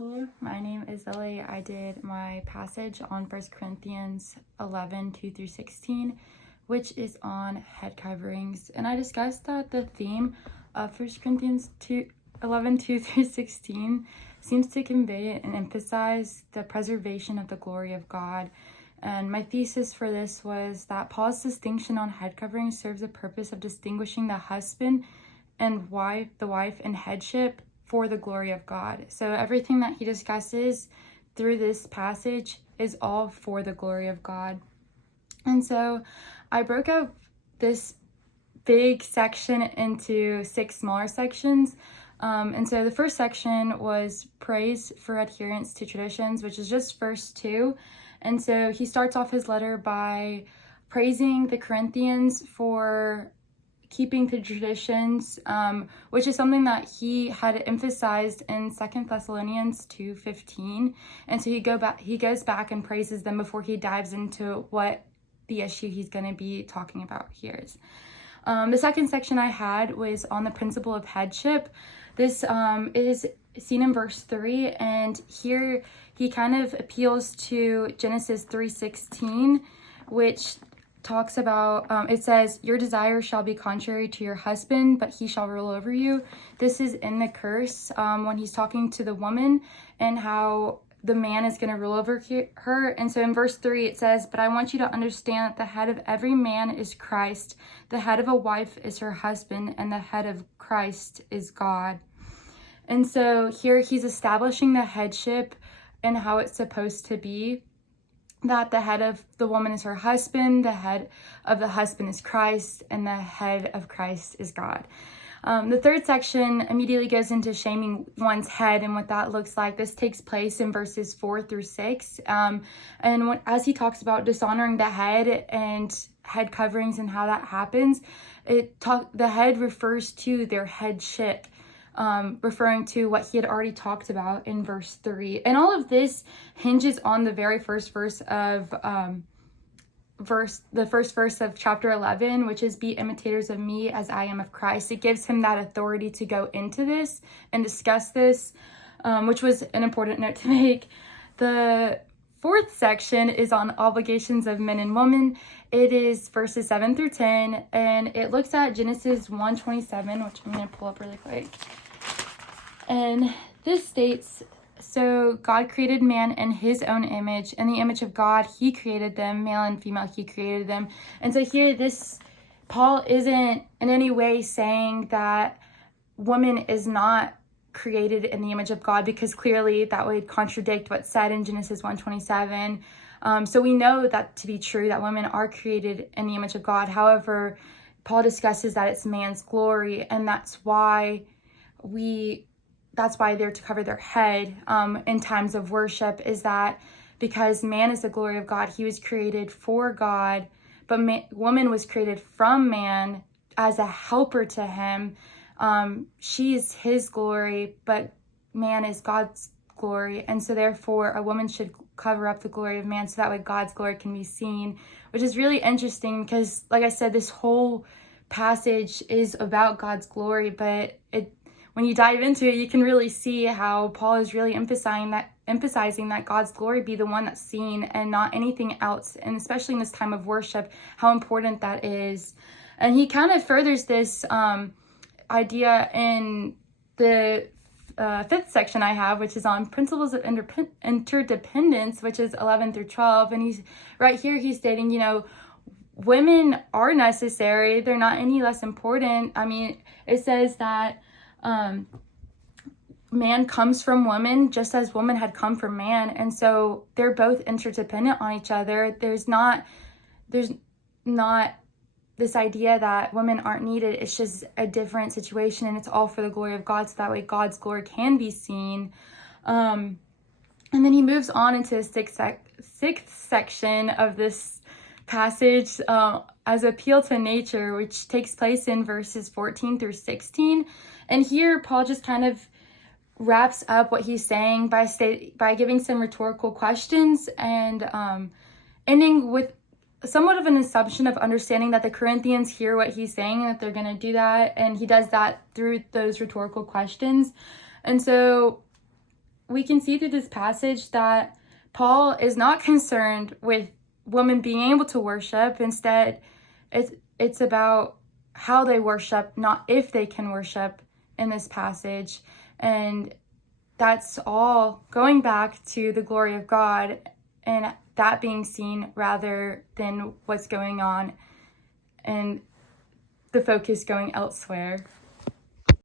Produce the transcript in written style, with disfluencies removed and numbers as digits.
Hello, my name is Lily. I did my passage on 1 Corinthians 11, 2 through 16, which is on head coverings. And I discussed that the theme of 1 Corinthians 11, 2 through 16 seems to convey and emphasize the preservation of the glory of God. And my thesis for this was that Paul's distinction on head coverings serves the purpose of distinguishing the husband and the wife in headship for the glory of God. So everything that he discusses through this passage is all for the glory of God. And so I broke up this big section into 6 smaller sections. And so the first section was praise for adherence to traditions, which is just verse 2. And so he starts off his letter by praising the Corinthians for keeping the traditions, which is something that he had emphasized in 2 Thessalonians 2:15. And so he goes back and praises them before he dives into what the issue he's going to be talking about here is. The second section I had was on the principle of headship. This is seen in verse 3, and here he kind of appeals to Genesis 3:16, which talks about, it says, your desire shall be contrary to your husband, but he shall rule over you. This is in the curse when he's talking to the woman and how the man is going to rule over her. And so in verse 3 it says, but I want you to understand that the head of every man is Christ, the head of a wife is her husband, and the head of Christ is God. And so here he's establishing the headship and how it's supposed to be, that the head of the woman is her husband, the head of the husband is Christ, and the head of Christ is God. The third section immediately goes into shaming one's head and what that looks like. This takes place in verses 4 through 6. As he talks about dishonoring the head and head coverings and how that happens, the head refers to their headship. Referring to what he had already talked about in verse 3. And all of this hinges on the very first verse of chapter 11, which is be imitators of me as I am of Christ. It gives him that authority to go into this and discuss this, which was an important note to make. The fourth section is on obligations of men and women. It is verses 7 through 10, and it looks at Genesis 1:27, which I'm going to pull up really quick. And this states, so God created man in his own image. In the image of God, he created them, male and female, he created them. And so here, Paul isn't in any way saying that woman is not created in the image of God, because clearly that would contradict what's said in Genesis 1:27. So we know that to be true, that women are created in the image of God. However, Paul discusses that it's man's glory, and that's why they're to cover their head in times of worship, is that because man is the glory of God, he was created for God, but woman was created from man as a helper to him. She is his glory, but man is God's glory. And so therefore a woman should cover up the glory of man so that way God's glory can be seen, which is really interesting because, like I said, this whole passage is about God's glory, but when you dive into it, you can really see how Paul is really emphasizing that God's glory be the one that's seen and not anything else. And especially in this time of worship, how important that is. And he kind of furthers this idea in the fifth section I have, which is on principles of interdependence, which is 11 through 12. And he's stating, women are necessary. They're not any less important. I mean, it says that man comes from woman just as woman had come from man, and so they're both interdependent on each other. There's not this idea that women aren't needed. It's just a different situation, and it's all for the glory of God, so that way God's glory can be seen. And then he moves on into the sixth section of this passage as appeal to nature, which takes place in verses 14 through 16. And here Paul just kind of wraps up what he's saying by giving some rhetorical questions and ending with somewhat of an assumption of understanding that the Corinthians hear what he's saying and that they're going to do that. And he does that through those rhetorical questions. And so we can see through this passage that Paul is not concerned with women being able to worship. Instead, it's about how they worship, not if they can worship in this passage. And that's all going back to the glory of God and that being seen rather than what's going on and the focus going elsewhere.